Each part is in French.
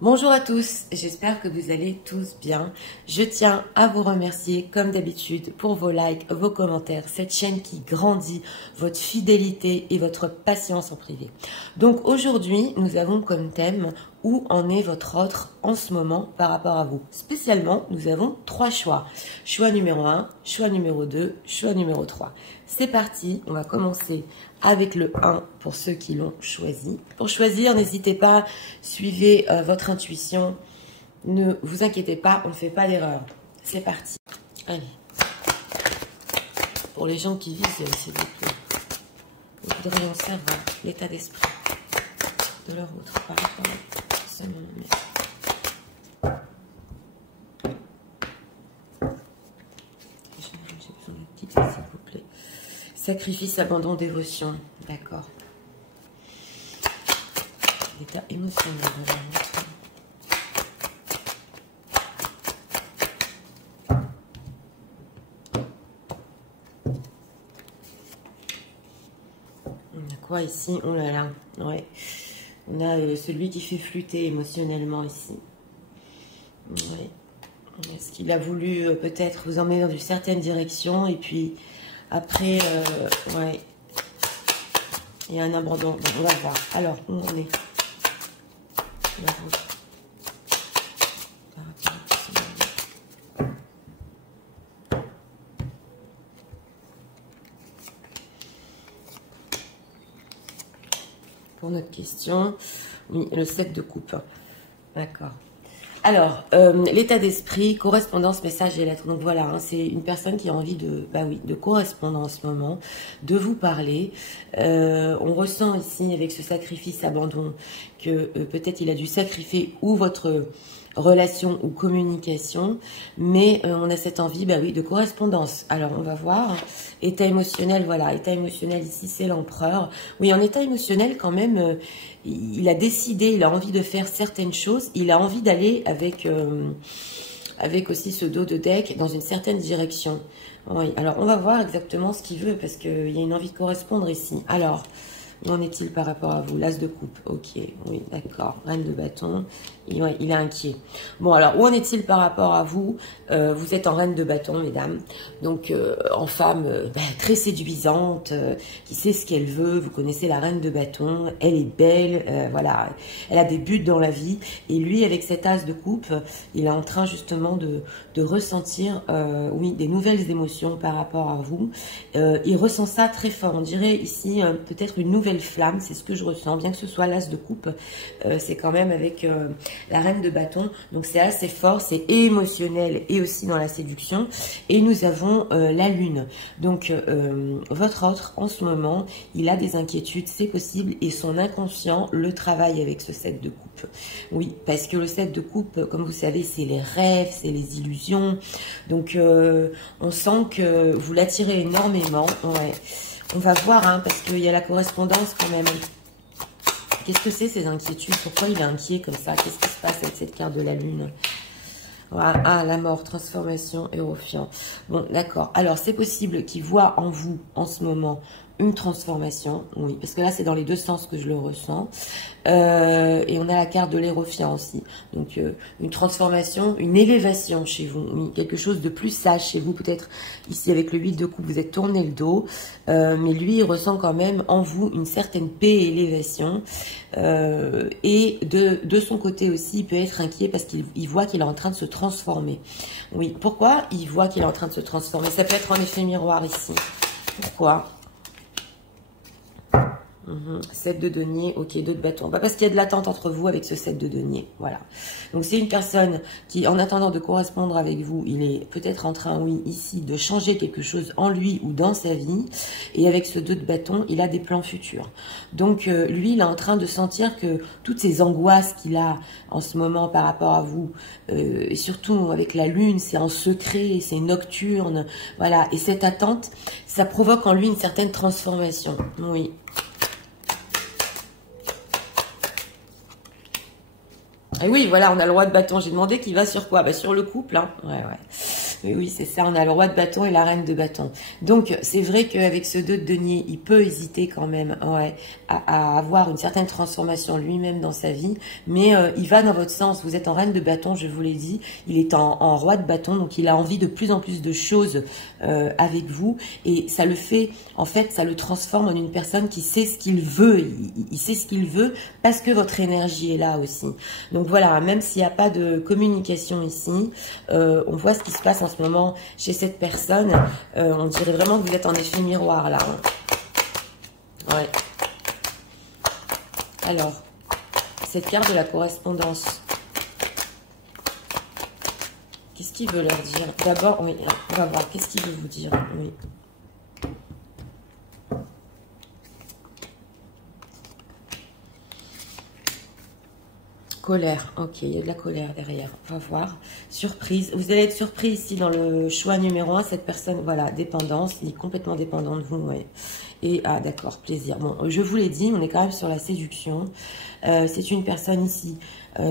Bonjour à tous, j'espère que vous allez tous bien. Je tiens à vous remercier comme d'habitude pour vos likes, vos commentaires, cette chaîne qui grandit, votre fidélité et votre patience en privé. Donc aujourd'hui, nous avons comme thème où en est votre autre en ce moment par rapport à vous. Spécialement, nous avons 3 choix. Choix numéro 1, choix numéro 2, choix numéro 3. C'est parti, on va commencer avec le 1 pour ceux qui l'ont choisi. Pour choisir, n'hésitez pas, suivez votre intuition. Ne vous inquiétez pas, on ne fait pas d'erreur. C'est parti. Allez. Pour les gens qui visent, s'il vous plaît, vous voudriez savoir l'état d'esprit de leur autre par rapport à ce moment. J'ai besoin de petites, s'il vous plaît. Sacrifice, abandon, dévotion. D'accord. L'état émotionnel de la montre. On a quoi ici? Oh là là. Ouais. On a celui qui fait flûter émotionnellement ici. Ouais. Est-ce qu'il a voulu peut-être vous emmener dans une certaine direction et puis après, ouais, il y a un abandon. Bon, on va voir. Alors, où on est? Pour notre question, oui, le 7 de coupe. D'accord. Alors, l'état d'esprit, correspondance, message et lettres. Donc voilà, hein, c'est une personne qui a envie de, bah oui, de correspondre en ce moment, de vous parler. On ressent ici avec ce sacrifice, abandon, que peut-être il a dû sacrifier ou votre relation ou communication, mais on a cette envie, bah oui, de correspondance. Alors on va voir, état émotionnel, voilà, état émotionnel ici c'est l'empereur. Oui, en état émotionnel quand même, il a décidé, il a envie de faire certaines choses, il a envie d'aller avec, avec aussi ce dos de deck dans une certaine direction. Oui, alors on va voir exactement ce qu'il veut parce qu'il y a une envie de correspondre ici. Alors, où en est-il par rapport à vous? L'as de coupe, ok, oui, d'accord. Reine de bâton, ouais, il est inquiet. Bon, alors, où en est-il par rapport à vous? Vous êtes en reine de bâton, mesdames. Donc, en femme très séduisante, qui sait ce qu'elle veut. Vous connaissez la reine de bâton. Elle est belle, voilà. Elle a des buts dans la vie. Et lui, avec cet as de coupe, il est en train justement de ressentir, oui, des nouvelles émotions par rapport à vous. Il ressent ça très fort. On dirait ici, peut-être une nouvelle flamme, c'est ce que je ressens, bien que ce soit l'as de coupe, c'est quand même avec la reine de bâton, donc c'est assez fort, c'est émotionnel et aussi dans la séduction. Et nous avons la lune, donc votre autre en ce moment, il a des inquiétudes, c'est possible, et son inconscient le travaille avec ce 7 de coupe. Oui, parce que le 7 de coupe, comme vous savez, c'est les rêves, c'est les illusions, donc on sent que vous l'attirez énormément, ouais. On va voir, hein, parce qu'il y a la correspondance quand même. Qu'est-ce que c'est ces inquiétudes? Pourquoi il est inquiet comme ça? Qu'est-ce qui se passe avec cette carte de la lune? Voilà. Ah, la mort, transformation, hérophant. Bon, d'accord. Alors, c'est possible qu'il voit en vous, en ce moment, une transformation. Oui, parce que là, c'est dans les deux sens que je le ressens. Et on a la carte de l'hérophant aussi. Donc, une transformation, une élévation chez vous. Oui, quelque chose de plus sage chez vous. Peut-être ici, avec le 8 de coupe, vous êtes tourné le dos. Mais lui, il ressent quand même en vous une certaine paix et élévation. Et de son côté aussi, il peut être inquiet parce qu'il voit qu'il est en train de se transformer. Oui, pourquoi il voit qu'il est en train de se transformer? Ça peut être en effet miroir ici. Pourquoi? 7 de denier, ok, 2 de bâton. Bah parce qu'il y a de l'attente entre vous avec ce 7 de denier, voilà. Donc c'est une personne qui, en attendant de correspondre avec vous, il est peut-être en train, oui, ici, de changer quelque chose en lui ou dans sa vie. Et avec ce 2 de bâton, il a des plans futurs. Donc lui, il est en train de sentir que toutes ces angoisses qu'il a en ce moment par rapport à vous, et surtout avec la lune, c'est en secret, c'est nocturne, voilà. Et cette attente, ça provoque en lui une certaine transformation, oui. Et oui, voilà, on a le roi de bâton. J'ai demandé qu'il va sur quoi? Bah, sur le couple, hein. Ouais, ouais. Oui, oui, c'est ça. On a le roi de bâton et la reine de bâton. Donc, c'est vrai qu'avec ce 2 de denier, il peut hésiter quand même, ouais, à avoir une certaine transformation lui-même dans sa vie. Mais il va dans votre sens. Vous êtes en reine de bâton, je vous l'ai dit. Il est en roi de bâton. Donc, il a envie de plus en plus de choses avec vous. Et ça le fait, en fait, ça le transforme en une personne qui sait ce qu'il veut. Il sait ce qu'il veut parce que votre énergie est là aussi. Donc, voilà, même s'il n'y a pas de communication ici, on voit ce qui se passe en ce moment chez cette personne. On dirait vraiment que vous êtes en effet miroir là. Ouais. Alors, cette carte de la correspondance. Qu'est-ce qu'il veut leur dire? D'abord, oui, on va voir. Qu'est-ce qu'il veut vous dire? Oui. Colère, ok, il y a de la colère derrière, on va voir. Surprise, vous allez être surpris ici dans le choix numéro 1, cette personne, voilà, dépendance, il est complètement dépendant de vous, ouais. Et, ah d'accord, plaisir. Bon, je vous l'ai dit, on est quand même sur la séduction. C'est une personne ici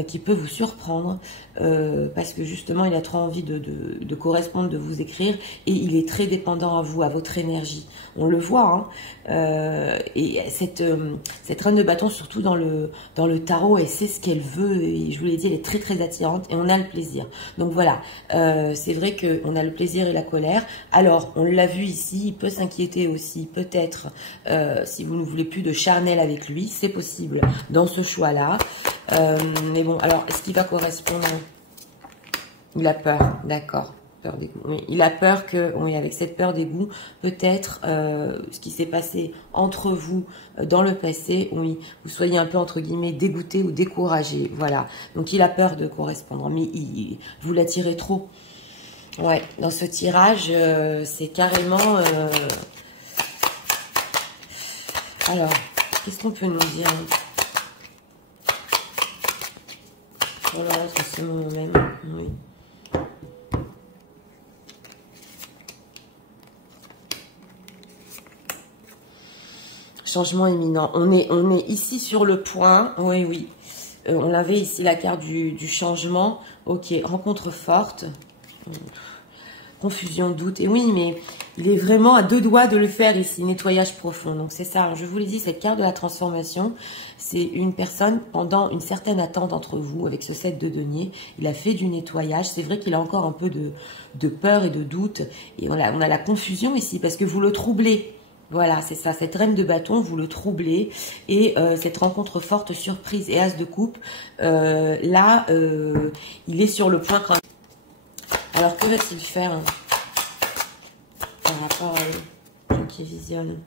qui peut vous surprendre parce que justement, il a trop envie de correspondre, de vous écrire et il est très dépendant à vous, à votre énergie. On le voit, hein. Et cette reine de bâton, surtout dans le tarot, elle sait ce qu'elle veut et je vous l'ai dit, elle est très très attirante et on a le plaisir. Donc voilà, c'est vrai qu'on a le plaisir et la colère. Alors, on l'a vu ici, il peut s'inquiéter aussi, peut-être, si vous ne voulez plus de charnel avec lui, c'est possible dans ce choix-là. Mais bon, alors, est-ce qu'il va correspondre? Il a peur, d'accord. Peur des goûts. Oui, il a peur que, oui, avec cette peur des goûts, peut-être ce qui s'est passé entre vous dans le passé, oui, vous soyez un peu entre guillemets dégoûté ou découragé, voilà. Donc il a peur de correspondre, mais vous l'attirez trop. Ouais, dans ce tirage, c'est carrément. Alors, qu'est-ce qu'on peut nous dire pour le reste en ce moment même? Oui. Changement imminent. On est ici sur le point. Oui, oui. On avait ici la carte du changement. Ok, rencontre forte. Confusion, doute. Et oui, mais il est vraiment à 2 doigts de le faire ici. Nettoyage profond. Donc c'est ça. Je vous l'ai dit, cette carte de la transformation, c'est une personne, pendant une certaine attente entre vous, avec ce 7 de denier, il a fait du nettoyage. C'est vrai qu'il a encore un peu de peur et de doute. Et on a la confusion ici, parce que vous le troublez. Voilà, c'est ça, cette reine de bâton, vous le troublez. Et cette rencontre forte, surprise et as de coupe, là, il est sur le point quand même. Alors, que va-t-il faire par rapport à eux qui visionnent?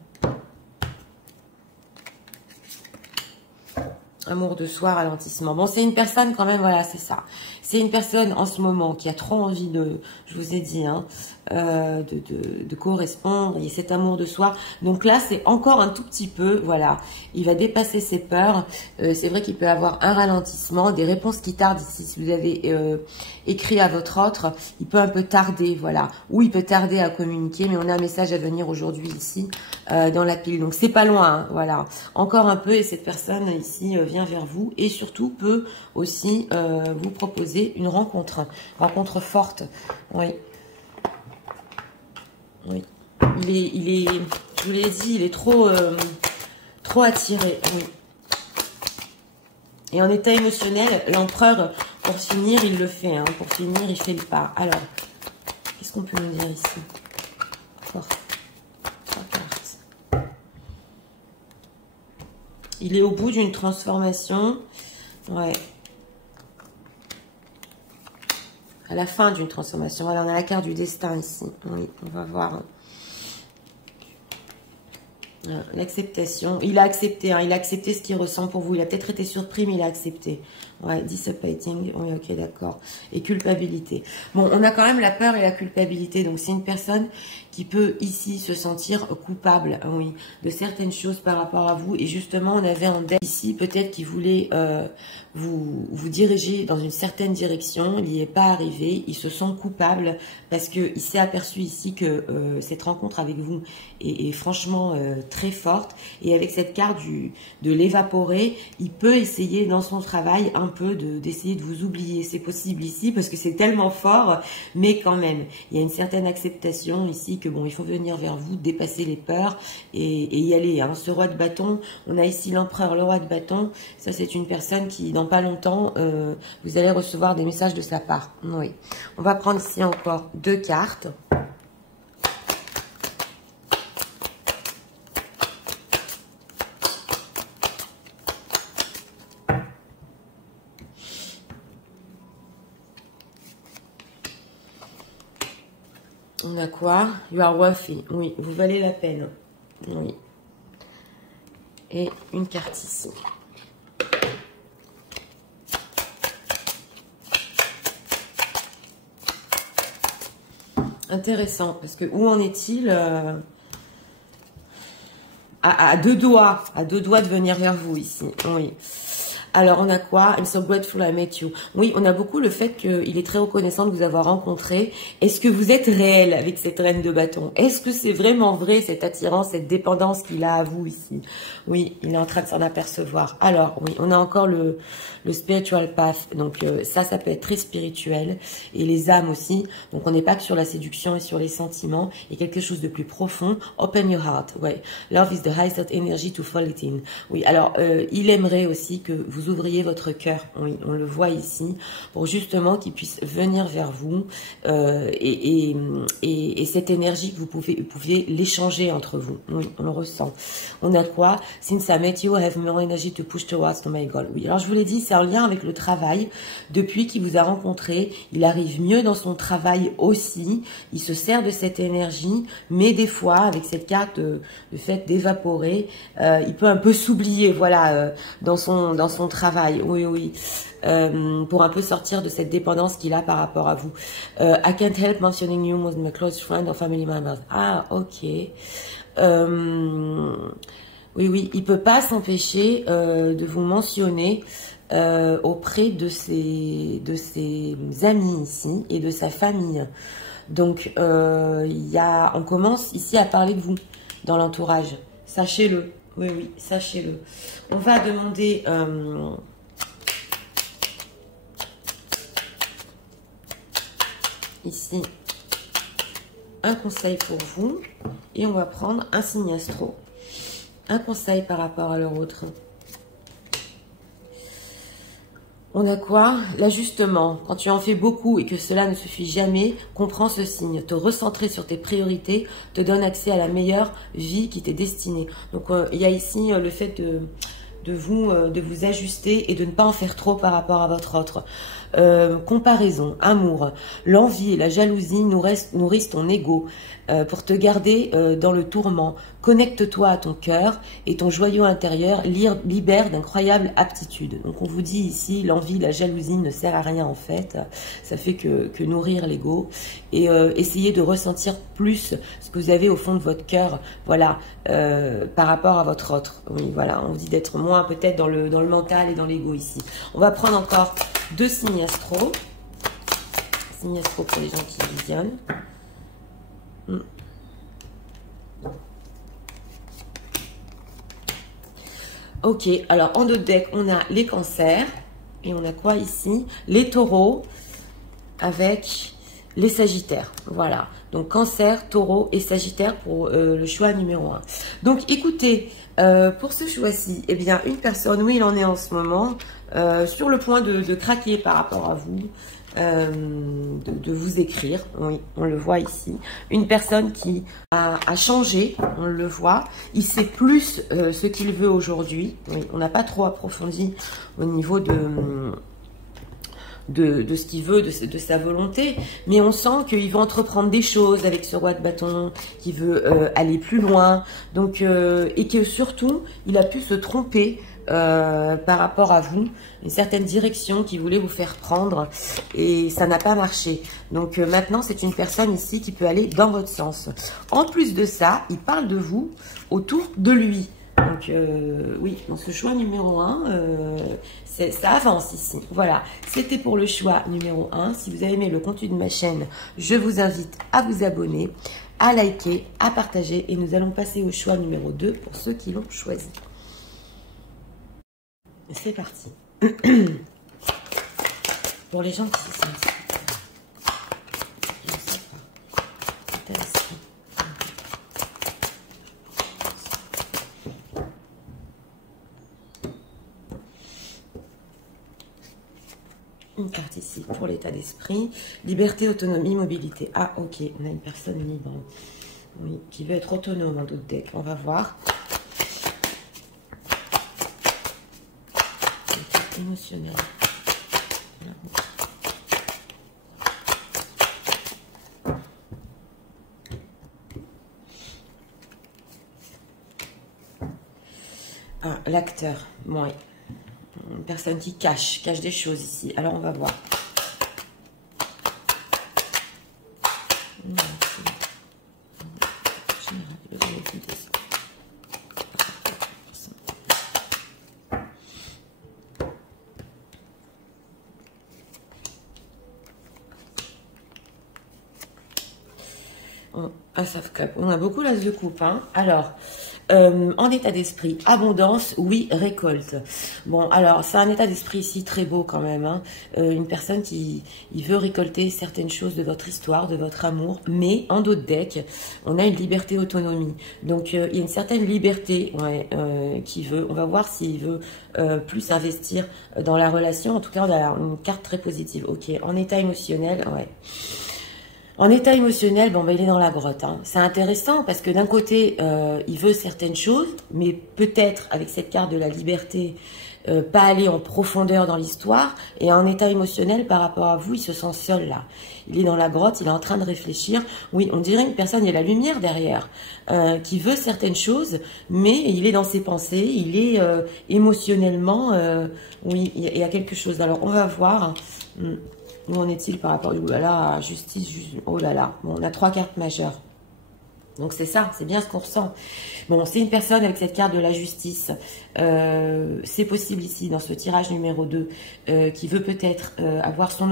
Amour de soi, ralentissement. Bon, c'est une personne quand même, voilà, c'est ça. C'est une personne en ce moment qui a trop envie de, je vous ai dit, hein, de correspondre. Il y a cet amour de soi. Donc là, c'est encore un tout petit peu, voilà. Il va dépasser ses peurs. C'est vrai qu'il peut avoir un ralentissement, des réponses qui tardent ici. Si vous avez écrit à votre autre, il peut un peu tarder, voilà. Ou il peut tarder à communiquer, mais on a un message à venir aujourd'hui ici dans la pile. Donc c'est pas loin, hein, voilà. Encore un peu et cette personne ici vient vers vous et surtout peut aussi vous proposer une rencontre forte. Oui. Oui. Il est, je vous l'ai dit, il est trop attiré. Oui. Et en état émotionnel, l'empereur, pour finir, il le fait. Hein. Pour finir, il fait le pas. Alors, qu'est-ce qu'on peut nous dire ici? Encore 3 cartes. Il est au bout d'une transformation. Ouais. À la fin d'une transformation. Voilà, on a la carte du destin ici. Oui, on va voir. L'acceptation. Il a accepté, hein, il a accepté ce qu'il ressent pour vous. Il a peut-être été surpris, mais il a accepté. Ouais, dissipating. Oui, ok, d'accord. Et culpabilité. Bon, on a quand même la peur et la culpabilité. Donc, c'est une personne qui peut ici se sentir coupable, oui, de certaines choses par rapport à vous. Et justement, on avait en tête ici, peut-être qu'il voulait vous diriger dans une certaine direction. Il n'y est pas arrivé. Il se sent coupable parce qu'il s'est aperçu ici que cette rencontre avec vous est franchement très forte. Et avec cette carte de l'évaporer, il peut essayer dans son travail un peu d'essayer de vous oublier. C'est possible ici parce que c'est tellement fort, mais quand même, il y a une certaine acceptation ici que bon, il faut venir vers vous, dépasser les peurs et y aller. Hein. Ce roi de bâton, on a ici l'empereur, le roi de bâton. Ça, c'est une personne qui, dans pas longtemps, vous allez recevoir des messages de sa part. Oui. On va prendre ici encore 2 cartes. On a quoi? You are worthy. Oui, vous valez la peine. Oui. Et une carte ici. Intéressant, parce que où en est-il à 2 doigts, de venir vers vous ici. Oui. Alors, on a quoi? I'm so grateful I met you. Oui, on a beaucoup le fait qu'il est très reconnaissant de vous avoir rencontré. Est-ce que vous êtes réel avec cette reine de bâton? Est-ce que c'est vraiment vrai, cette attirance, cette dépendance qu'il a à vous ici? Oui, il est en train de s'en apercevoir. Alors, oui, on a encore le spiritual path. Donc, ça peut être très spirituel. Et les âmes aussi. Donc, on n'est pas que sur la séduction et sur les sentiments. Il y a quelque chose de plus profond. Open your heart. Ouais. Love is the highest energy to fall it in. Oui, alors, il aimerait aussi que vous ouvriez votre cœur, oui, on le voit ici, pour justement qu'il puisse venir vers vous et cette énergie que vous pouviez l'échanger entre vous. Oui, on le ressent. On a quoi? Since I met you, I have more energy to push towards to my goal. Oui, alors je vous l'ai dit, c'est en lien avec le travail. Depuis qu'il vous a rencontré, il arrive mieux dans son travail aussi. Il se sert de cette énergie, mais des fois, avec cette carte de fait d'évaporer, il peut un peu s'oublier, voilà, dans son travail, oui, pour un peu sortir de cette dépendance qu'il a par rapport à vous. I can't help mentioning you with my close friend or family members. Ah, ok. Oui, il peut pas s'empêcher de vous mentionner auprès de ses amis ici et de sa famille. Donc, on commence ici à parler de vous dans l'entourage. Sachez-le. Oui, sachez-le. On va demander ici un conseil pour vous et on va prendre un signe astro. Un conseil par rapport à leur autre. On a quoi? L'ajustement. Quand tu en fais beaucoup et que cela ne suffit jamais, comprends ce signe. Te recentrer sur tes priorités te donne accès à la meilleure vie qui t'est destinée. Donc, il y a ici le fait de vous ajuster et de ne pas en faire trop par rapport à votre autre. Comparaison, amour, l'envie et la jalousie nourrissent ton ego pour te garder dans le tourment. Connecte-toi à ton cœur et ton joyau intérieur libère d'incroyables aptitudes. Donc on vous dit ici, l'envie, la jalousie ne sert à rien en fait. Ça fait que nourrir l'ego et essayez de ressentir plus ce que vous avez au fond de votre cœur, voilà, par rapport à votre autre. Oui, voilà, on vous dit d'être moins peut-être dans le mental et dans l'ego ici. On va prendre encore 2 signes astro. Signes astro pour les gens qui visionnent. Ok, alors en d'autres decks, on a les cancers. Et on a quoi ici? Les taureaux avec les sagittaires. Voilà, donc cancer, taureau et sagittaire pour le choix numéro 1. Donc écoutez, pour ce choix-ci, eh bien une personne, où il en est en ce moment, sur le point de craquer par rapport à vous, de vous écrire, oui, on le voit ici. Une personne qui a changé, on le voit, il sait plus ce qu'il veut aujourd'hui. Oui, on n'a pas trop approfondi au niveau de ce qu'il veut, de sa volonté, mais on sent qu'il veut entreprendre des choses avec ce roi de bâton, qu'il veut aller plus loin, donc et que surtout, il a pu se tromper par rapport à vous, une certaine direction qu'il voulait vous faire prendre et ça n'a pas marché. Donc maintenant, c'est une personne ici qui peut aller dans votre sens. En plus de ça, il parle de vous autour de lui. Donc, oui, dans ce choix numéro 1, ça avance ici. Voilà, c'était pour le choix numéro 1. Si vous avez aimé le contenu de ma chaîne, je vous invite à vous abonner, à liker, à partager. Et nous allons passer au choix numéro 2 pour ceux qui l'ont choisi. C'est parti. Pour les gens qui s'y sentent. Je ne sais pas. Intéressant. Une carte ici pour l'état d'esprit. Liberté, autonomie, mobilité. Ah, ok. On a une personne libre. Oui, qui veut être autonome dans d'autres decks. On va voir. Émotionnel. Ah, l'acteur. Bon, oui. Une personne qui cache des choses ici. Alors, on va voir. On a beaucoup l'as de coupe. Hein. Alors, en état d'esprit, abondance, oui, récolte. Bon, alors, c'est un état d'esprit ici très beau quand même. Hein. Une personne qui veut récolter certaines choses de votre histoire, de votre amour, mais en d'autres decks, on a une liberté autonomie. Donc, il y a une certaine liberté qui veut. On va voir s'il veut plus investir dans la relation. En tout cas, on a une carte très positive. Ok, en état émotionnel, ouais. En état émotionnel, bon, il est dans la grotte. Hein. C'est intéressant parce que d'un côté, il veut certaines choses, mais peut-être avec cette carte de la liberté, pas aller en profondeur dans l'histoire. Et en état émotionnel, par rapport à vous, il se sent seul là. Il est dans la grotte, il est en train de réfléchir. Oui, on dirait une personne, il y a la lumière derrière, qui veut certaines choses, mais il est dans ses pensées, il est émotionnellement, oui, il y a quelque chose. Alors, on va voir. Où en est-il par rapport à là, justice, oh là là, bon, on a 3 cartes majeures. Donc c'est ça, c'est bien ce qu'on ressent. Bon, c'est une personne avec cette carte de la justice. C'est possible ici, dans ce tirage numéro 2, qui veut peut-être avoir son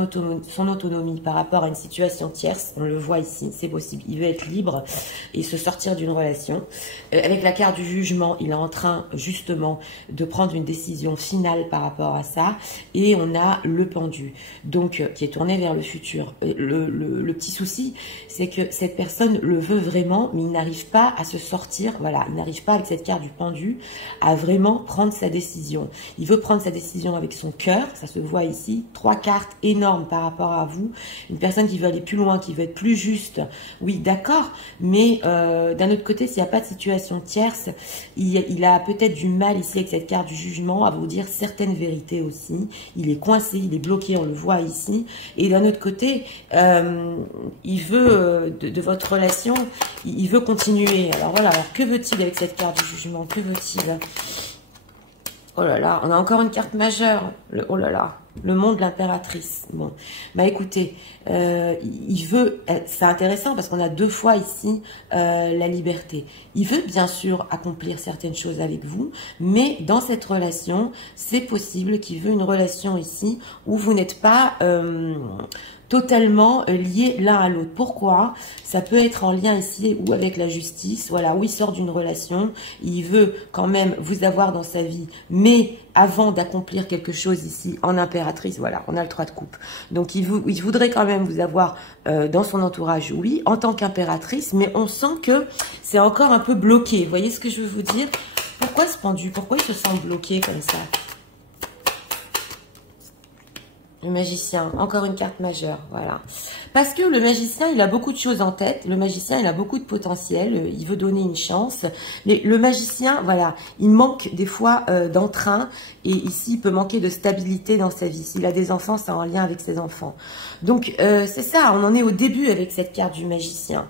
autonomie par rapport à une situation tierce. On le voit ici, c'est possible. Il veut être libre et se sortir d'une relation. Avec la carte du jugement, il est en train justement de prendre une décision finale par rapport à ça. Et on a le pendu, donc qui est tourné vers le futur. Le petit souci, c'est que cette personne le veut vraiment, mais il n'arrive pas à se sortir, voilà, il n'arrive pas avec cette carte du pendu à vraiment prendre sa décision. Il veut prendre sa décision avec son cœur, ça se voit ici, 3 cartes énormes par rapport à vous, une personne qui veut aller plus loin, qui veut être plus juste, oui d'accord, mais d'un autre côté, s'il n'y a pas de situation tierce, il a peut-être du mal ici avec cette carte du jugement à vous dire certaines vérités aussi, il est coincé, il est bloqué, on le voit ici, et d'un autre côté, il veut de votre relation, il veut continuer. Alors voilà, alors que veut-il avec cette carte du jugement? Que veut-il? Oh là là, on a encore une carte majeure. Oh là là, le monde de l'impératrice. Bon, bah écoutez, il veut, c'est intéressant parce qu'on a 2 fois ici la liberté. Il veut bien sûr accomplir certaines choses avec vous, mais dans cette relation, c'est possible qu'il veut une relation ici où vous n'êtes pas totalement liés l'un à l'autre. Pourquoi? Ça peut être en lien ici ou avec la justice, voilà, où il sort d'une relation, il veut quand même vous avoir dans sa vie, mais avant d'accomplir quelque chose ici en impératrice, voilà, on a le 3 de coupe. Donc il voudrait quand même vous avoir dans son entourage, oui, en tant qu'impératrice, mais on sent que c'est encore un peu bloqué. Vous voyez ce que je veux vous dire? Pourquoi ce pendu? Pourquoi il se sent bloqué comme ça? Le magicien, encore une carte majeure, voilà. Parce que le magicien, il a beaucoup de choses en tête. Le magicien, il a beaucoup de potentiel. Il veut donner une chance. Mais le magicien, voilà, il manque des fois d'entrain. Et ici, il peut manquer de stabilité dans sa vie. S'il a des enfants, c'est en lien avec ses enfants. Donc, c'est ça, on en est au début avec cette carte du magicien.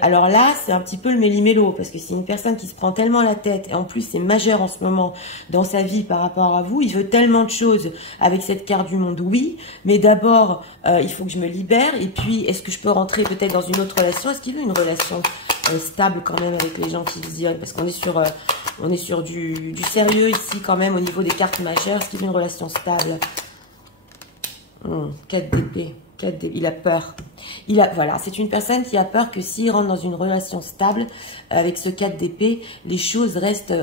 Alors là, c'est un petit peu le méli-mélo, parce que c'est une personne qui se prend tellement la tête, et en plus c'est majeur en ce moment dans sa vie par rapport à vous, il veut tellement de choses avec cette carte du monde, oui, mais d'abord, il faut que je me libère, et puis est-ce que je peux rentrer peut-être dans une autre relation? Est-ce qu'il veut une relation stable quand même avec les gens qui visionnent, parce qu'on est sur du sérieux ici quand même au niveau des cartes majeures, ce qui est une relation stable. 4 d'épée. Il a peur. Voilà, c'est une personne qui a peur que s'il rentre dans une relation stable avec ce 4 d'épée, les choses restent...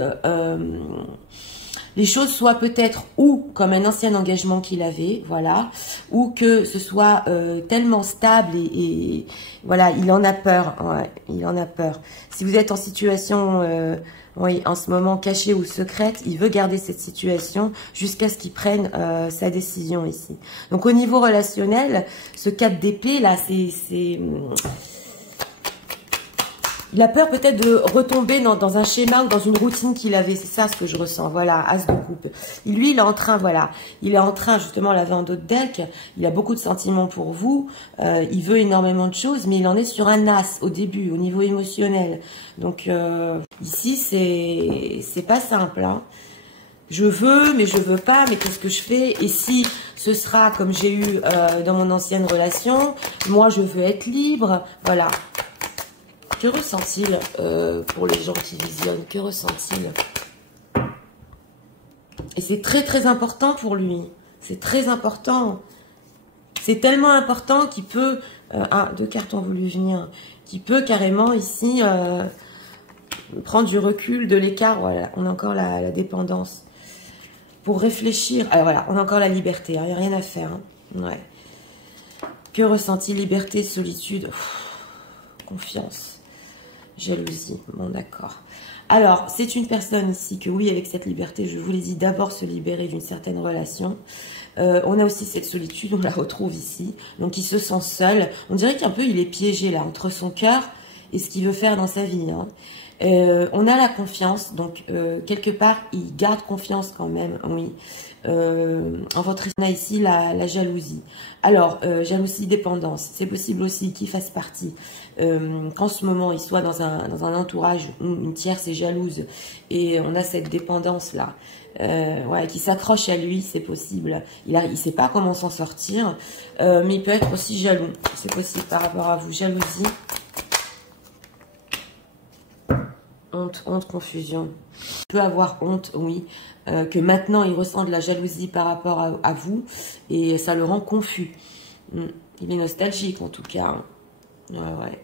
les choses soient peut-être ou comme un ancien engagement qu'il avait, voilà, ou que ce soit tellement stable et voilà, il en a peur, ouais, il en a peur. Si vous êtes en situation, oui, en ce moment cachée ou secrète, il veut garder cette situation jusqu'à ce qu'il prenne sa décision ici. Donc au niveau relationnel, ce 4 d'épée là, il a peur peut-être de retomber dans un schéma ou dans une routine qu'il avait. C'est ça ce que je ressens. Voilà, as de coupe. Et lui, il est en train, voilà. Il est en train, justement, la en d'autres deck. Il a beaucoup de sentiments pour vous. Il veut énormément de choses, mais il en est sur un as au début, au niveau émotionnel. Donc, ici, c'est pas simple, hein. Je veux, mais je veux pas, mais qu'est-ce que je fais? Et si ce sera comme j'ai eu dans mon ancienne relation, moi, je veux être libre. Voilà. Que ressent-il pour les gens qui visionnent? Que ressent-il? Et c'est très très important pour lui. C'est très important. C'est tellement important qu'il peut... ah, 2 cartes ont voulu venir. Qu'il peut carrément ici prendre du recul, de l'écart. Voilà, on a encore la dépendance. Pour réfléchir. Alors voilà, on a encore la liberté. Il n'y a rien à faire. Hein. Ouais. Que ressent-il? Liberté, solitude, confiance. Jalousie, bon d'accord. Alors, c'est une personne ici que oui, avec cette liberté, je vous l'ai dit, d'abord se libérer d'une certaine relation. On a aussi cette solitude, on la retrouve ici. Donc, il se sent seul. On dirait qu'un peu, il est piégé là, entre son cœur et ce qu'il veut faire dans sa vie. Hein. On a la confiance, donc quelque part, il garde confiance quand même, oui. En votre on a ici la jalousie. Alors, jalousie, dépendance. C'est possible aussi qu'il fasse partie, qu'en ce moment, il soit dans un entourage où une tierce est jalouse et on a cette dépendance-là, ouais, qui s'accroche à lui, c'est possible. Il sait pas comment s'en sortir, mais il peut être aussi jaloux. C'est possible par rapport à vous. Jalousie. Honte, confusion. Il peut avoir honte, oui, que maintenant il ressent de la jalousie par rapport à vous et ça le rend confus. Il est nostalgique en tout cas. Ouais.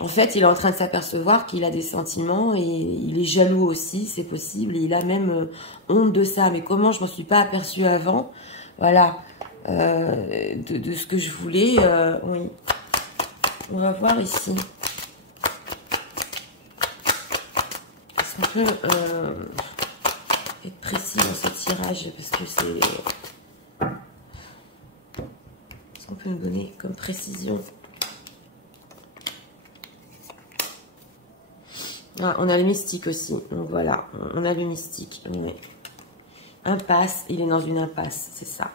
En fait, il est en train de s'apercevoir qu'il a des sentiments et il est jaloux aussi, c'est possible. Et il a même honte de ça. Mais comment je m'en suis pas aperçue avant? Voilà, de ce que je voulais. Oui, on va voir ici. On peut être précis dans ce tirage parce que c'est... Qu'est-ce qu'on peut nous donner comme précision? Ah, on a le mystique aussi. Donc voilà, on a le mystique. Oui. Impasse, il est dans une impasse, c'est ça.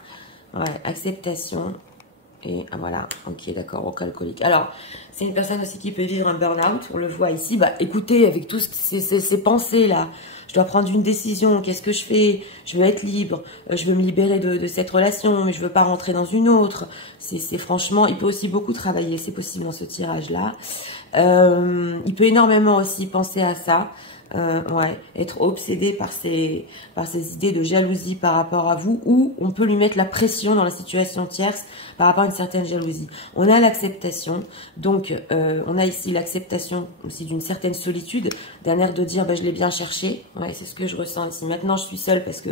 Ouais, acceptation. Et voilà, ok, d'accord, rock alcoolique. Alors, c'est une personne aussi qui peut vivre un burn-out, on le voit ici. Bah, écoutez, avec tous ces pensées-là, je dois prendre une décision, qu'est-ce que je fais? Je veux être libre, je veux me libérer de cette relation, mais je veux pas rentrer dans une autre. C'est franchement, il peut aussi beaucoup travailler, c'est possible dans ce tirage-là. Il peut énormément aussi penser à ça. Ouais, être obsédé par ces idées de jalousie par rapport à vous, ou on peut lui mettre la pression dans la situation tierce par rapport à une certaine jalousie. On a l'acceptation, donc on a ici l'acceptation aussi d'une certaine solitude, d'un air de dire bah, je l'ai bien cherché, ouais, c'est ce que je ressens ici. Maintenant je suis seule parce que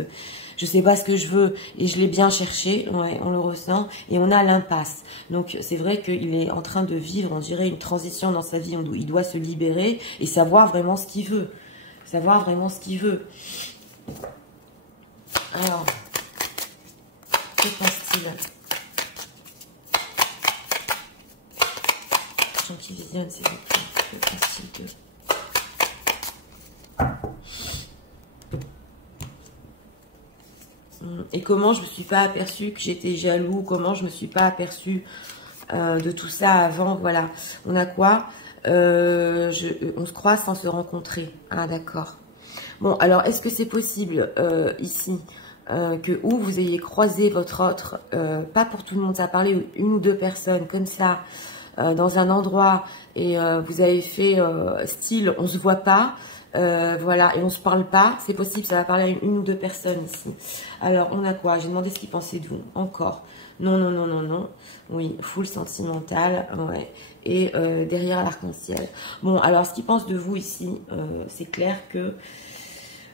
je sais pas ce que je veux et je l'ai bien cherché, ouais, on le ressent, et on a l'impasse. Donc c'est vrai qu'il est en train de vivre, on dirait, une transition dans sa vie, il doit se libérer et savoir vraiment ce qu'il veut. Savoir vraiment ce qu'il veut. Alors, que pense-t-il? Les gens qui visionnent, s'il vous plaît. Que pense-t-il de... Et comment je me suis pas aperçue que j'étais jaloux? Comment je me suis pas aperçue de tout ça avant? Voilà. On a quoi? On se croit sans se rencontrer. Ah, d'accord. Bon, alors, est-ce que c'est possible ici que où vous ayez croisé votre autre, pas pour tout le monde, ça a parlé une ou deux personnes comme ça, dans un endroit et vous avez fait style on se voit pas, voilà, et on se parle pas, c'est possible, ça va parler à une ou deux personnes ici. Alors, on a quoi? J'ai demandé ce qu'ils pensaient de vous. Encore. Non, non, non, non, non. Oui, full sentimental, ouais. Et derrière l'arc-en-ciel. Bon, alors, ce qu'ils pensent de vous ici, c'est clair que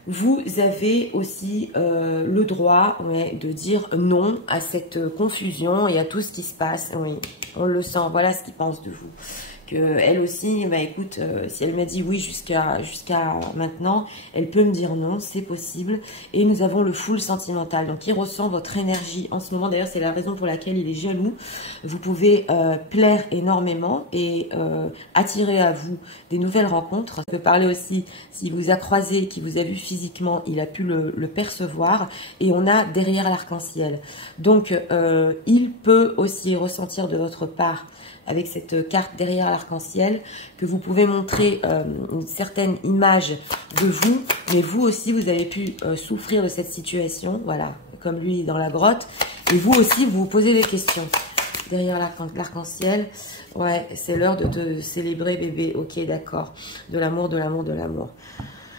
vous avez aussi le droit, ouais, de dire non à cette confusion et à tout ce qui se passe. Oui, on le sent. Voilà ce qu'ils pensent de vous. Que elle aussi, bah écoute, si elle m'a dit oui jusqu'à maintenant, elle peut me dire non, c'est possible. Et nous avons le full sentimental, donc il ressent votre énergie en ce moment. D'ailleurs, c'est la raison pour laquelle il est jaloux. Vous pouvez plaire énormément et attirer à vous des nouvelles rencontres. Ça peut parler aussi, s'il vous a croisé, qu'il vous a vu physiquement, il a pu le percevoir. Et on a derrière l'arc-en-ciel. Donc, il peut aussi ressentir de votre part, avec cette carte derrière l'arc-en-ciel, que vous pouvez montrer une certaine image de vous, mais vous aussi, vous avez pu souffrir de cette situation, voilà, comme lui dans la grotte, et vous aussi, vous vous posez des questions. Derrière l'arc-en-ciel, ouais, c'est l'heure de te célébrer, bébé, ok, d'accord, de l'amour, de l'amour, de l'amour.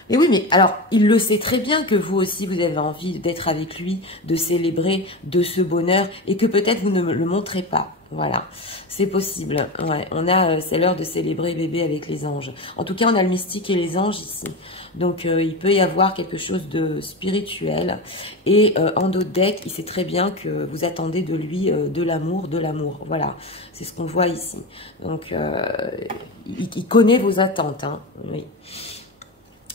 Et oui, mais alors, il le sait très bien que vous aussi, vous avez envie d'être avec lui, de célébrer de ce bonheur, et que peut-être vous ne le montrez pas. Voilà, c'est possible. Ouais, on a, c'est l'heure de célébrer bébé avec les anges. En tout cas, on a le mystique et les anges ici. Donc, il peut y avoir quelque chose de spirituel. Et en d'autres decks, il sait très bien que vous attendez de lui de l'amour, de l'amour. Voilà, c'est ce qu'on voit ici. Donc, il connaît vos attentes, hein. Oui.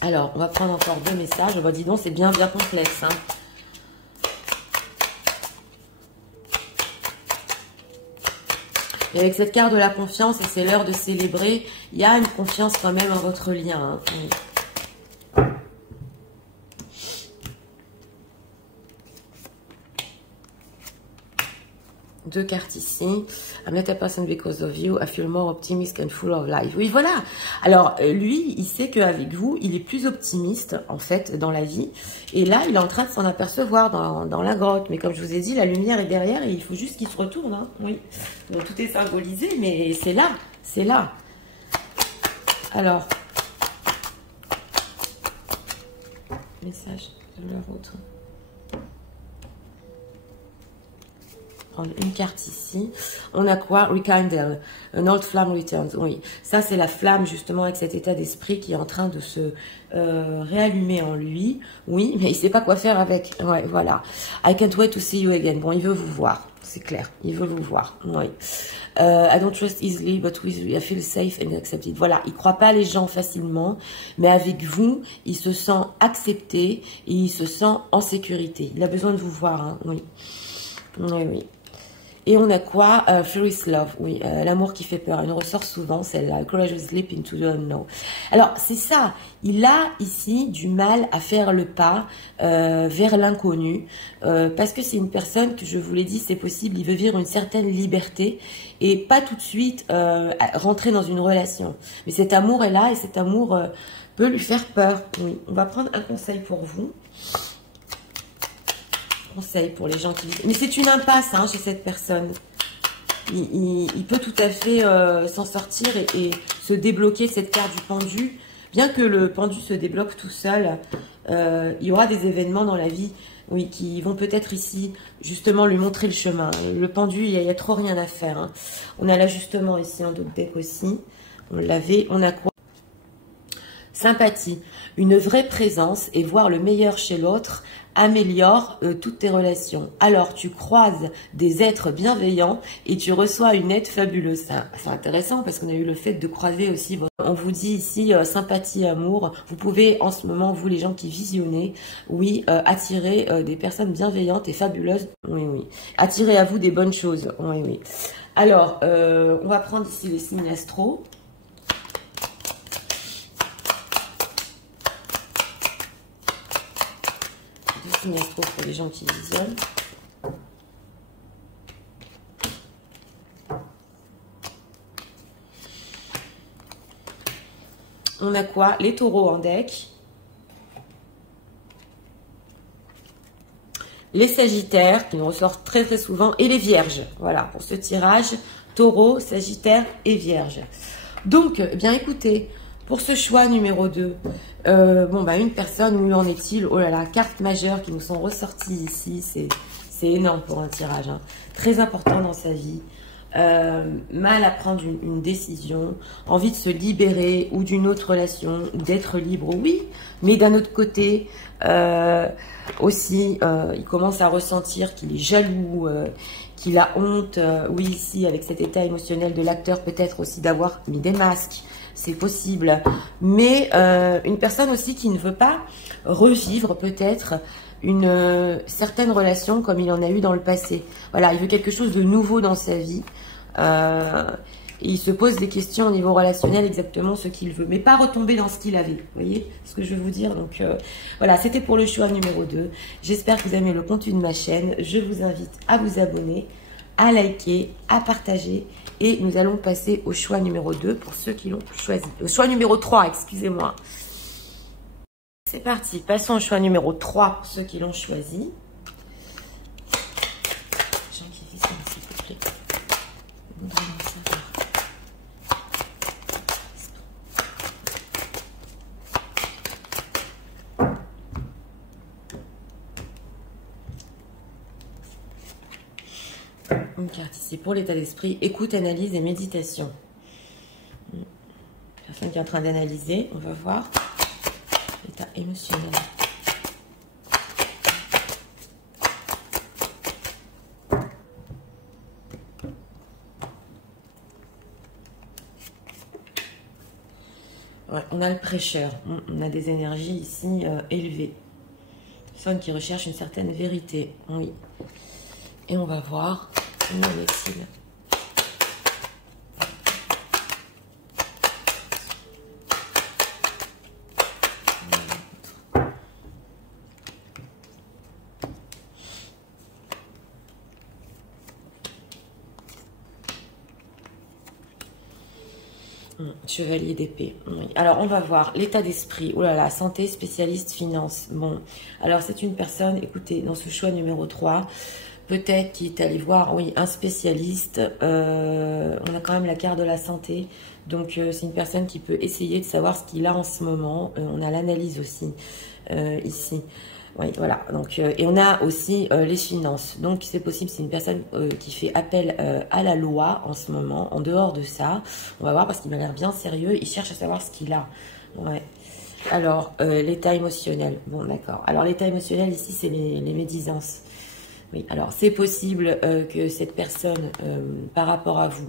Alors, on va prendre encore deux messages. Bah, dis donc, c'est bien complexe, hein. Et avec cette carte de la confiance, et c'est l'heure de célébrer, il y a une confiance quand même en votre lien, hein. Oui. Deux cartes ici. I met a person because of you. I feel more optimistic and full of life. Oui, voilà. Alors, lui, il sait qu'avec vous, il est plus optimiste, en fait, dans la vie. Et là, il est en train de s'en apercevoir dans la grotte. Mais comme je vous ai dit, la lumière est derrière et il faut juste qu'il se retourne, hein. Oui. Donc, tout est symbolisé, mais c'est là. C'est là. Alors. Message de leur autre. Une carte ici. On a quoi? Rekindle. An old flame returns. Oui, ça c'est la flamme justement avec cet état d'esprit qui est en train de se réallumer en lui. Oui, mais il sait pas quoi faire avec. Ouais, voilà. I can't wait to see you again. Bon, il veut vous voir. C'est clair. Il veut vous voir. Oui. I don't trust easily, but with you, I feel safe and accepted. Voilà. Il croit pas les gens facilement, mais avec vous, il se sent accepté et il se sent en sécurité. Il a besoin de vous voir, hein. Oui. Oui, oui. Et on a quoi? Furious Love, oui, l'amour qui fait peur. Elle nous ressort souvent, celle-là. Courageous Leap into the Unknown. Alors, c'est ça. Il a ici du mal à faire le pas vers l'inconnu. Parce que c'est une personne que je vous l'ai dit, c'est possible. Il veut vivre une certaine liberté et pas tout de suite rentrer dans une relation. Mais cet amour est là et cet amour peut lui faire peur. Oui, on va prendre un conseil pour vous. Conseil pour les gens qui... Mais c'est une impasse, hein, chez cette personne. Il peut tout à fait s'en sortir et se débloquer de cette carte du pendu. Bien que le pendu se débloque tout seul, il y aura des événements dans la vie, oui, qui vont peut-être ici, justement, lui montrer le chemin. Le pendu, il y a trop rien à faire, hein. On a l'ajustement ici, un d'autres deck aussi. On l'avait. On a quoi? Sympathie. Une vraie présence et voir le meilleur chez l'autre améliore toutes tes relations. Alors, tu croises des êtres bienveillants et tu reçois une aide fabuleuse. C'est intéressant parce qu'on a eu le fait de croiser aussi. On vous dit ici sympathie, amour. Vous pouvez en ce moment, vous les gens qui visionnez, oui, attirer des personnes bienveillantes et fabuleuses. Oui, oui. Attirer à vous des bonnes choses. Oui, oui. Alors, on va prendre ici les signes astro. Signes astro pour les gens qui visionnent. On a quoi? Les taureaux en deck. Les sagittaires qui nous ressortent très très souvent. Et les vierges. Voilà, pour ce tirage Taureau, Sagittaire et Vierge. Donc, bien écoutez, pour ce choix numéro 2, une personne, où en est-il? Oh là là, cartes majeures qui nous sont ressorties ici, c'est énorme pour un tirage, hein. Très important dans sa vie. Mal à prendre une décision, envie de se libérer ou d'une autre relation, d'être libre, oui, mais d'un autre côté, aussi, il commence à ressentir qu'il est jaloux, qu'il a honte, oui, ici, avec cet état émotionnel de l'acteur, peut-être aussi d'avoir mis des masques, c'est possible, mais une personne aussi qui ne veut pas revivre peut-être une certaine relation comme il en a eu dans le passé. Voilà, il veut quelque chose de nouveau dans sa vie. Il se pose des questions au niveau relationnel, exactement ce qu'il veut, mais pas retomber dans ce qu'il avait. Vous voyez ce que je veux vous dire? Donc voilà, c'était pour le choix numéro 2. J'espère que vous aimez le contenu de ma chaîne. Je vous invite à vous abonner, à liker, à partager. Et nous allons passer au choix numéro 2 pour ceux qui l'ont choisi. Au choix numéro 3, excusez-moi. C'est parti, passons au choix numéro 3 pour ceux qui l'ont choisi. S'il vous plaît. Une carte ici pour l'état d'esprit, écoute, analyse et méditation. Personne qui est en train d'analyser, on va voir l'état émotionnel. Ouais, on a le prêcheur, on a des énergies ici élevées. Personne qui recherche une certaine vérité, oui. Et on va voir comment est-il. Chevalier d'épée. Oui. Alors, on va voir l'état d'esprit. Oh là là, santé, spécialiste, finance. Bon, alors c'est une personne, écoutez, dans ce choix numéro 3, peut-être qui est allé voir, oui, un spécialiste. On a quand même la carte de la santé. Donc, c'est une personne qui peut essayer de savoir ce qu'il a en ce moment. On a l'analyse aussi, ici. Oui, voilà. Donc, et on a aussi les finances. Donc, c'est possible, c'est une personne qui fait appel à la loi en ce moment. En dehors de ça, on va voir parce qu'il m'a l'air bien sérieux. Il cherche à savoir ce qu'il a. Ouais. Alors, l'état émotionnel. Bon, d'accord. Alors, l'état émotionnel, ici, c'est les médisances. Oui, alors, c'est possible que cette personne, par rapport à vous,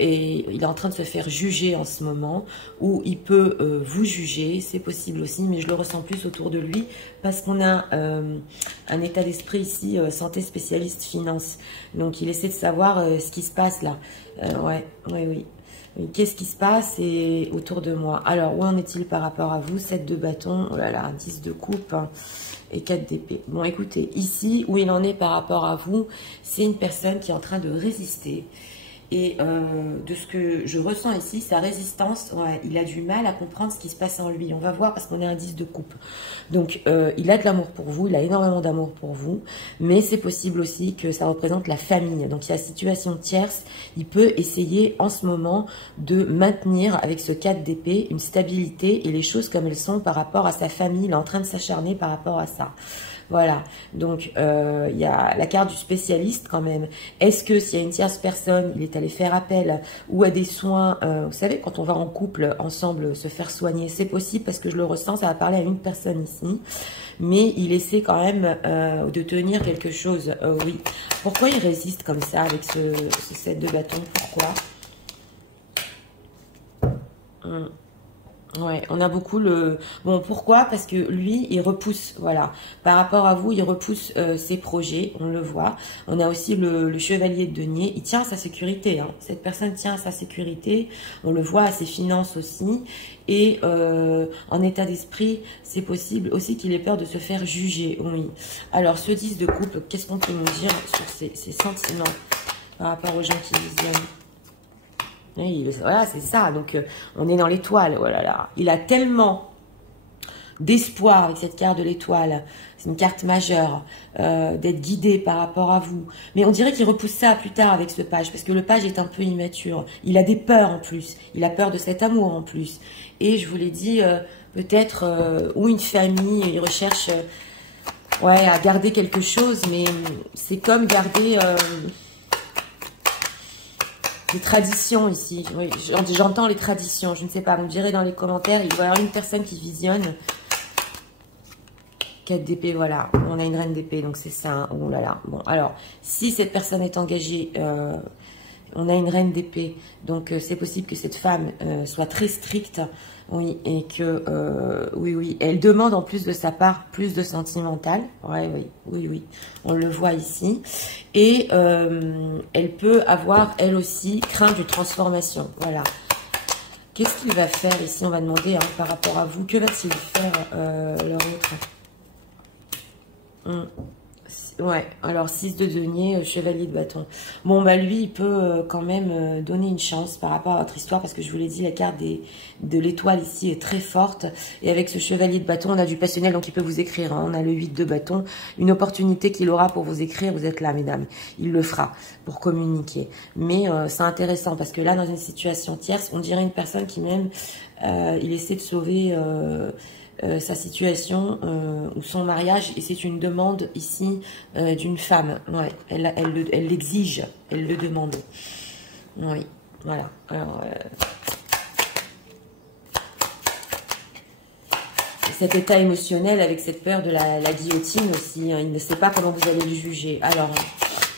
et il est en train de se faire juger en ce moment, ou il peut vous juger, c'est possible aussi, mais je le ressens plus autour de lui, parce qu'on a un état d'esprit ici, santé, spécialiste, finance. Donc, il essaie de savoir ce qui se passe là. Ouais, oui, oui. Qu'est-ce qui se passe et autour de moi? Alors, où en est-il par rapport à vous? 7 de bâton, oh là là, 10 de coupe et 4 d'épée. Bon, écoutez, ici, où il en est par rapport à vous, c'est une personne qui est en train de résister. Et de ce que je ressens ici, sa résistance, ouais, il a du mal à comprendre ce qui se passe en lui. On va voir parce qu'on est un 10 de coupe. Donc, il a de l'amour pour vous, il a énormément d'amour pour vous. Mais c'est possible aussi que ça représente la famille. Donc, il y a situation tierce. Il peut essayer en ce moment de maintenir avec ce 4 d'épée une stabilité et les choses comme elles sont par rapport à sa famille. Il est en train de s'acharner par rapport à ça. Voilà, donc il y a la carte du spécialiste quand même. Est-ce que s'il y a une tierce personne, il est allé faire appel ou à des soins, vous savez, quand on va en couple ensemble se faire soigner, c'est possible parce que je le ressens, ça va parler à une personne ici. Mais il essaie quand même de tenir quelque chose, oui. Pourquoi il résiste comme ça avec ce 7 de bâton? Pourquoi? Ouais, on a beaucoup le... Bon, pourquoi? Parce que lui, il repousse, voilà. Par rapport à vous, il repousse ses projets, on le voit. On a aussi le chevalier de denier. Il tient à sa sécurité, hein. Cette personne tient à sa sécurité. On le voit à ses finances aussi. Et en état d'esprit, c'est possible aussi qu'il ait peur de se faire juger, oui. Alors, ce 10 de couple, qu'est-ce qu'on peut nous dire sur ses sentiments par rapport aux gens qui visionnent? Oui, voilà, c'est ça. Donc, on est dans l'étoile. Oh là là. Il a tellement d'espoir avec cette carte de l'étoile. C'est une carte majeure, d'être guidé par rapport à vous. Mais on dirait qu'il repousse ça plus tard avec ce page, parce que le page est un peu immature. Il a des peurs en plus. Il a peur de cet amour en plus. Et je vous l'ai dit, peut-être, ou une famille, il recherche ouais, à garder quelque chose, mais c'est comme garder des traditions ici. Oui, j'entends les traditions, je ne sais pas, vous me direz dans les commentaires, il va y avoir une personne qui visionne. 4 d'épée, voilà, on a une reine d'épée, donc c'est ça, hein. Oh là là, bon, alors, si cette personne est engagée, on a une reine d'épée, donc c'est possible que cette femme soit très stricte, oui, et que, oui, elle demande en plus de sa part plus de sentimental, oui, on le voit ici, et elle peut avoir, elle aussi, crainte de transformation, voilà. Qu'est-ce qu'il va faire ici? On va demander, hein, par rapport à vous, que va-t-il faire, leur autre? Ouais, alors 6 de denier, chevalier de bâton. Bon, bah lui, il peut quand même donner une chance par rapport à votre histoire, parce que je vous l'ai dit, la carte de l'étoile ici est très forte. Et avec ce chevalier de bâton, on a du passionnel, donc il peut vous écrire. Hein. On a le 8 de bâton, une opportunité qu'il aura pour vous écrire, vous êtes là, mesdames. Il le fera pour communiquer. Mais c'est intéressant, parce que là, dans une situation tierce, on dirait une personne qui même, il essaie de sauver... sa situation ou son mariage, et c'est une demande ici d'une femme. Ouais, elle l'exige, elle le demande. Oui, voilà. Alors, cet état émotionnel avec cette peur de la guillotine aussi, hein, il ne sait pas comment vous allez le juger. Alors,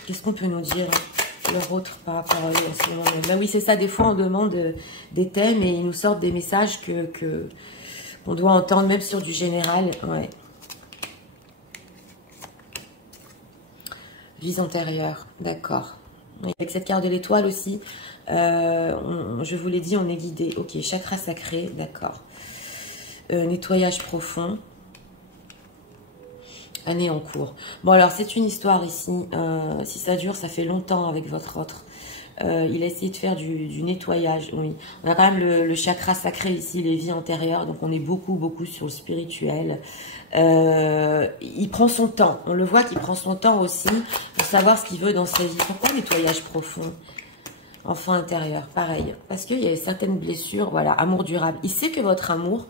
qu'est-ce qu'on peut nous dire leur autre par rapport à eux en ce moment? Ben oui, c'est ça, des fois on demande des thèmes et ils nous sortent des messages on doit entendre même sur du général. Ouais. Vie antérieure, d'accord. Avec cette carte de l'étoile aussi, je vous l'ai dit, on est guidé. Ok, chakra sacré, d'accord. Nettoyage profond. Année en cours. Bon, alors, c'est une histoire ici. Si ça dure, ça fait longtemps avec votre autre. Il a essayé de faire du nettoyage, oui. On a quand même le chakra sacré ici, les vies antérieures, donc on est beaucoup sur le spirituel. Il prend son temps, on le voit qu'il prend son temps aussi pour savoir ce qu'il veut dans sa vie. Pourquoi nettoyage profond? Enfant intérieur, pareil, parce qu'il y a certaines blessures, voilà, amour durable. Il sait que votre amour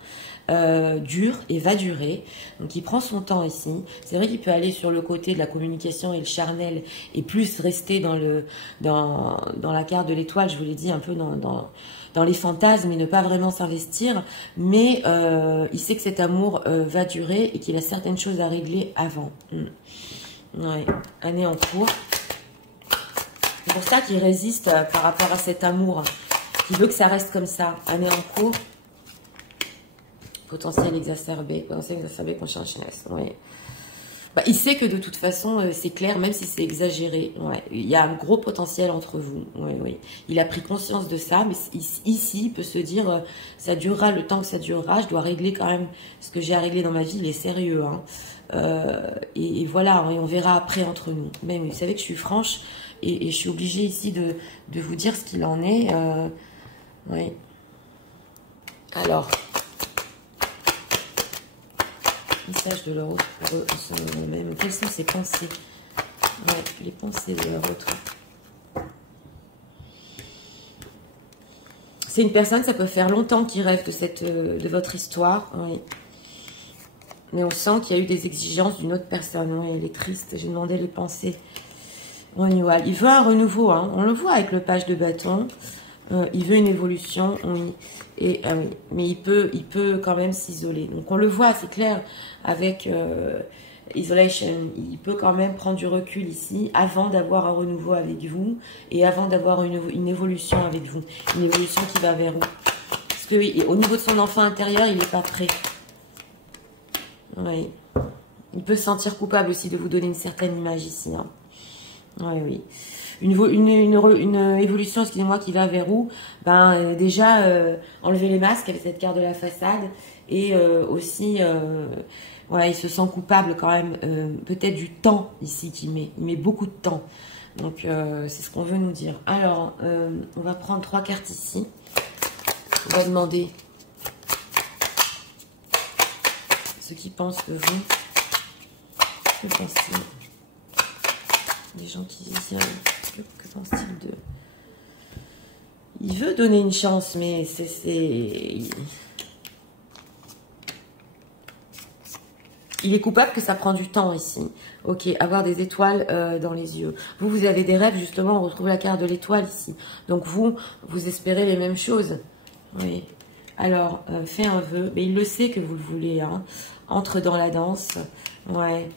dure et va durer, donc il prend son temps ici. C'est vrai qu'il peut aller sur le côté de la communication et le charnel et plus rester dans la carte de l'étoile, je vous l'ai dit, un peu dans les fantasmes et ne pas vraiment s'investir, mais il sait que cet amour va durer et qu'il a certaines choses à régler avant. Ouais. Année en cours. C'est pour ça qu'il résiste par rapport à cet amour, qu'il veut que ça reste comme ça. Année en cours. Potentiel exacerbé contre Chinesse. Oui. Bah, il sait que de toute façon, c'est clair, même si c'est exagéré. Ouais. Il y a un gros potentiel entre vous. Oui. Il a pris conscience de ça, mais ici, il peut se dire, ça durera le temps que ça durera. Je dois régler quand même ce que j'ai à régler dans ma vie. Il est sérieux. Hein. Et voilà, hein, et on verra après entre nous. Mais vous savez que je suis franche et je suis obligée ici de vous dire ce qu'il en est. Oui. Alors... message de leur autre pour eux en ce moment même. Quelles sont ces pensées? Ouais, les pensées de leur autre. C'est une personne, ça peut faire longtemps qu'il rêve de votre histoire. Oui. Mais on sent qu'il y a eu des exigences d'une autre personne. Oui, elle est triste. J'ai demandé les pensées. Renewal. Il veut un renouveau. Hein. On le voit avec le page de bâton. Il veut une évolution, oui. Et, oui. Mais il peut quand même s'isoler. Donc on le voit, c'est clair, avec Isolation. Il peut quand même prendre du recul ici avant d'avoir un renouveau avec vous et avant d'avoir une évolution avec vous. Une évolution qui va vers où? Parce que oui, au niveau de son enfant intérieur, il n'est pas prêt. Oui. Il peut se sentir coupable aussi de vous donner une certaine image ici. Hein. Oui. Une évolution, excusez-moi, qui va vers où? Ben, déjà, enlever les masques avec cette carte de la façade. Et aussi, voilà, il se sent coupable quand même, peut-être du temps ici qu'il met. Il met beaucoup de temps. Donc, c'est ce qu'on veut nous dire. Alors, on va prendre 3 cartes ici. On va demander ceux qui pensent de vous. Que pense-t-il? Les gens qui visionnent, que pense-t-il de... Il veut donner une chance, mais il est coupable que ça prend du temps ici. Ok, avoir des étoiles dans les yeux. Vous avez des rêves, justement, on retrouve la carte de l'étoile ici. Donc vous espérez les mêmes choses. Oui. Alors, fais un vœu. Mais il le sait que vous le voulez. Hein. Entre dans la danse. Ouais.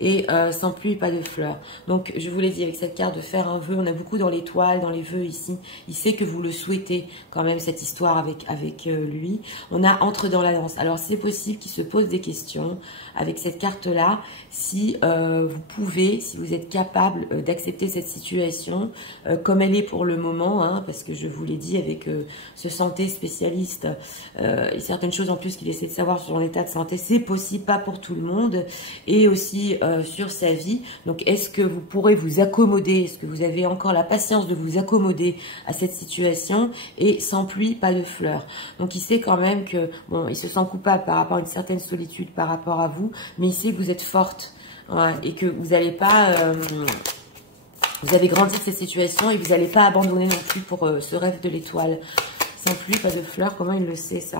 Et sans pluie, pas de fleurs. Donc, je vous l'ai dit, avec cette carte de faire un vœu, on a beaucoup dans l'étoile, dans les vœux ici. Il sait que vous le souhaitez quand même, cette histoire avec lui. On a entre dans la danse. Alors, c'est possible qu'il se pose des questions avec cette carte-là. Si vous pouvez, si vous êtes capable d'accepter cette situation comme elle est pour le moment, hein, parce que je vous l'ai dit, avec ce santé spécialiste, et certaines choses en plus qu'il essaie de savoir sur son état de santé, c'est possible, pas pour tout le monde. Et aussi... sur sa vie. Donc, est-ce que vous pourrez vous accommoder? Est-ce que vous avez encore la patience de vous accommoder à cette situation? Et sans pluie, pas de fleurs. Donc, il sait quand même que, bon, il se sent coupable par rapport à une certaine solitude par rapport à vous, mais il sait que vous êtes forte, ouais, et que vous n'allez pas... vous avez grandi de cette situation et vous n'allez pas abandonner non plus pour ce rêve de l'étoile. Sans pluie, pas de fleurs, comment il le sait, ça?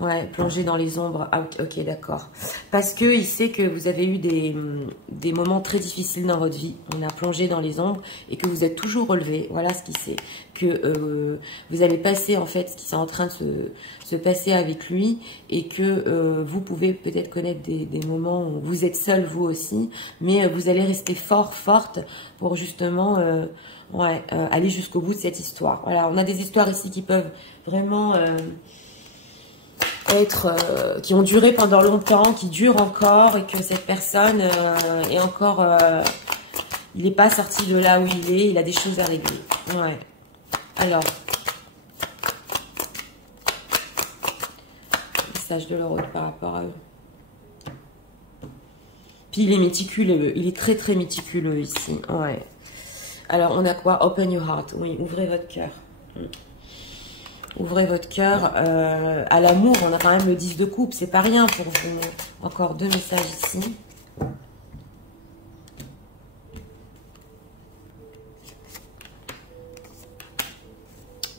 Ouais, plonger dans les ombres. Ah, ok, d'accord. Parce que il sait que vous avez eu des moments très difficiles dans votre vie. On a plongé dans les ombres et que vous êtes toujours relevé. Voilà ce qu'il sait. Que vous allez passer, en fait, ce qui est en train de se passer avec lui et que vous pouvez peut-être connaître des moments où vous êtes seul, vous aussi, mais vous allez rester forte pour justement... aller jusqu'au bout de cette histoire. Voilà, on a des histoires ici qui peuvent vraiment... qui ont duré pendant longtemps, qui durent encore, et que cette personne est encore... il n'est pas sorti de là où il est, il a des choses à régler. Ouais. Alors. Message de l'euro par rapport à eux. Puis il est méticuleux, il est très méticuleux ici. Ouais. Alors, on a quoi? Open your heart. Oui, ouvrez votre cœur. Ouvrez votre cœur à l'amour. On a quand même le 10 de coupe. C'est pas rien pour vous. Encore 2 messages ici.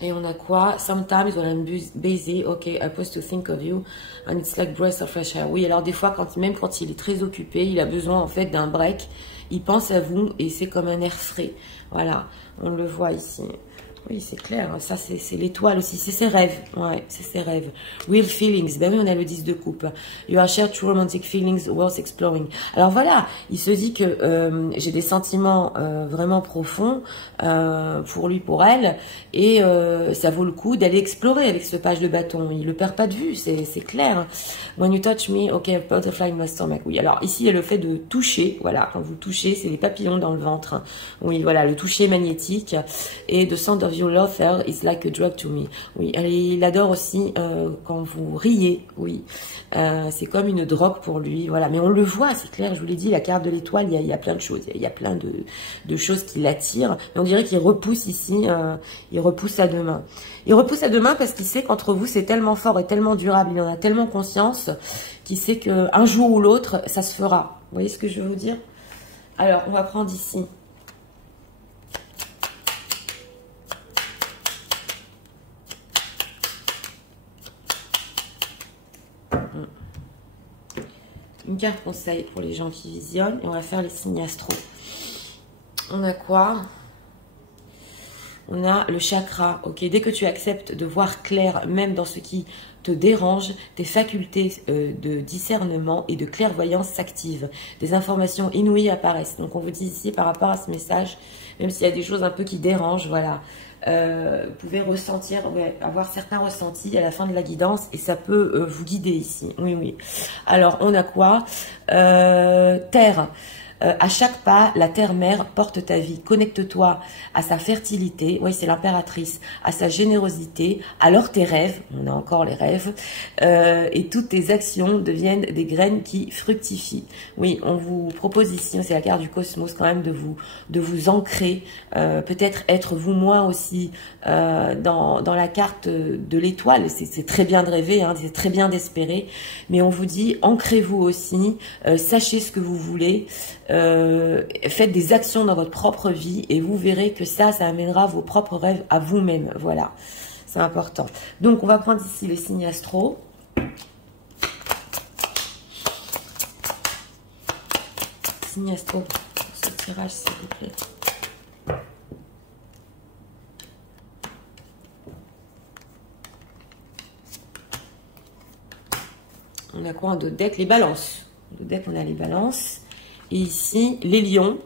Et on a quoi? Sometimes when I'm busy, okay, I pause to think of you and it's like breath of fresh air. Oui, alors des fois, même quand il est très occupé, il a besoin en fait d'un break. Il pense à vous et c'est comme un air frais. Voilà, on le voit ici. Oui, c'est clair, ça c'est l'étoile aussi, c'est ses rêves, ouais, c'est ses rêves. Real feelings, ben oui, on a le 10 de coupe. You are shared true romantic feelings worth exploring. Alors voilà, il se dit que j'ai des sentiments vraiment profonds pour lui, pour elle, et ça vaut le coup d'aller explorer avec ce page de bâton. Il le perd pas de vue, c'est clair. When you touch me, okay, butterfly in my stomach. Oui, alors ici il y a le fait de toucher, voilà, quand vous touchez, c'est les papillons dans le ventre. Oui, voilà, le toucher magnétique, et de sound of your laughter is like a drug to me. Oui, il adore aussi quand vous riez. Oui, c'est comme une drogue pour lui. Voilà, mais on le voit, c'est clair. Je vous l'ai dit, la carte de l'étoile, il y a plein de choses. Il y a plein de choses qui l'attirent. Mais on dirait qu'il repousse ici. Il repousse à demain. Il repousse à demain parce qu'il sait qu'entre vous, c'est tellement fort et tellement durable. Il en a tellement conscience qu'il sait qu'un jour ou l'autre, ça se fera. Vous voyez ce que je veux vous dire? Alors, on va prendre ici. Une carte conseil pour les gens qui visionnent. Et on va faire les signes astro. On a quoi? On a le chakra. Ok, dès que tu acceptes de voir clair, même dans ce qui te dérange, tes facultés de discernement et de clairvoyance s'activent. Des informations inouïes apparaissent. Donc on vous dit ici par rapport à ce message, même s'il y a des choses un peu qui dérangent, voilà. Vous pouvez ressentir, ouais, avoir certains ressentis à la fin de la guidance et ça peut vous guider ici. Oui, oui. Alors, on a quoi? Terre. À chaque pas, la terre-mère porte ta vie. Connecte-toi à sa fertilité, oui c'est l'impératrice, à sa générosité, alors tes rêves, on a encore les rêves, et toutes tes actions deviennent des graines qui fructifient. Oui, on vous propose ici, c'est la carte du cosmos quand même, de vous ancrer, peut-être être vous moins aussi dans la carte de l'étoile. C'est très bien de rêver, hein, c'est très bien d'espérer, mais on vous dit ancrez-vous aussi, sachez ce que vous voulez, faites des actions dans votre propre vie et vous verrez que ça amènera vos propres rêves à vous-même. Voilà, c'est important. Donc on va prendre ici les signes astro. Signes astro pour ce tirage s'il vous plaît. On a quoi en dos de deck? Les balances. En dos de deck, on a les balances. Et ici, les lions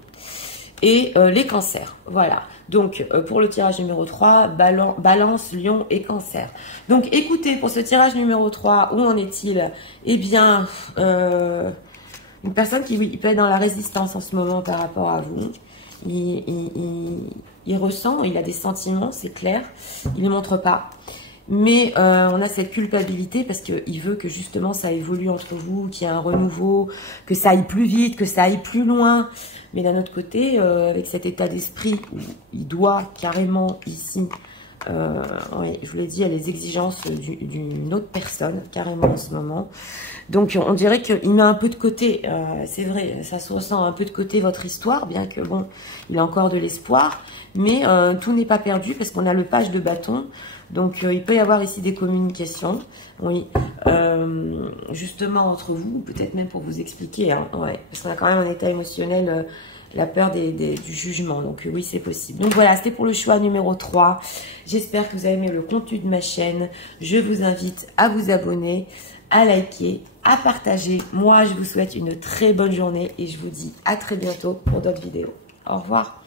et les cancers. Voilà. Donc, pour le tirage numéro 3, balance, lion et cancer. Donc, écoutez, pour ce tirage numéro 3, où en est-il? Eh bien, une personne qui il peut être dans la résistance en ce moment par rapport à vous. Il ressent, il a des sentiments, c'est clair. Il ne les montre pas. Mais on a cette culpabilité parce qu'il veut que justement ça évolue entre vous, qu'il y ait un renouveau, que ça aille plus vite, que ça aille plus loin. Mais d'un autre côté, avec cet état d'esprit où il doit carrément ici, oui, je vous l'ai dit, il y a les exigences d'une autre personne, carrément en ce moment. Donc on dirait qu'il met un peu de côté, c'est vrai, ça se ressent un peu de côté votre histoire, bien que bon, il a encore de l'espoir. Mais tout n'est pas perdu parce qu'on a le page de bâton. Donc, il peut y avoir ici des communications, oui, justement entre vous, peut-être même pour vous expliquer, hein, ouais, parce qu'on a quand même un état émotionnel, la peur du jugement, donc oui, c'est possible. Donc voilà, c'était pour le choix numéro 3. J'espère que vous avez aimé le contenu de ma chaîne. Je vous invite à vous abonner, à liker, à partager. Moi, je vous souhaite une très bonne journée et je vous dis à très bientôt pour d'autres vidéos. Au revoir.